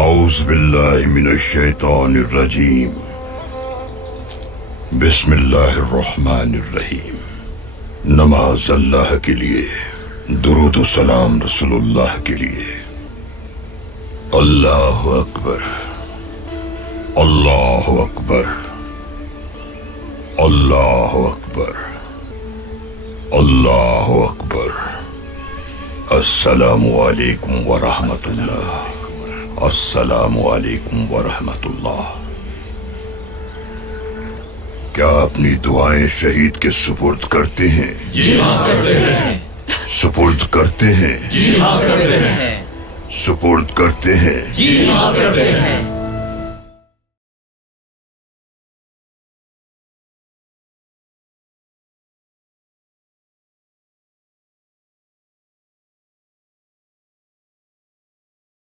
اعوذ باللہ من الشیطان الرجیم بسم اللہ الرحمن الرحیم. نماز اللہ کے لیے، درود و سلام رسول اللہ کے لیے. اللہ اکبر، اللہ اکبر، اللہ اکبر، اللہ اکبر. السلام علیکم ورحمۃ اللہ. السلام علیکم ورحمۃ اللہ. کیا اپنی دعائیں شہید کے سپرد کرتے ہیں؟ جی ہاں کرتے ہیں. سپرد کرتے ہیں؟ جی ہاں کرتے ہیں. سپرد کرتے ہیں؟ جی ہاں کرتے ہیں.